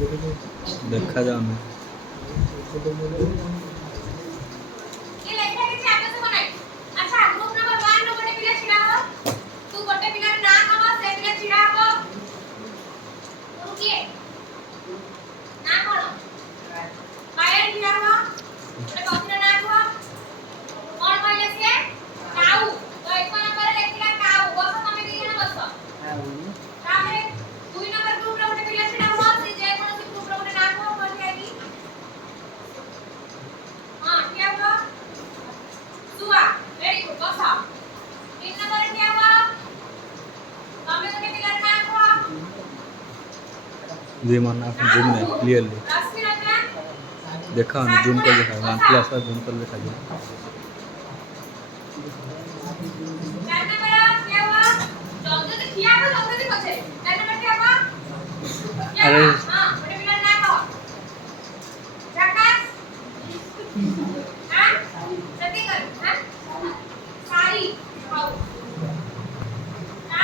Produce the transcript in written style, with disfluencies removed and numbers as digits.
देखा जाऊनी ये मानना आपने जूम में क्लियरली देखा हमने जूम कर देखा वन प्लस का जूम कर देखा जाए अरे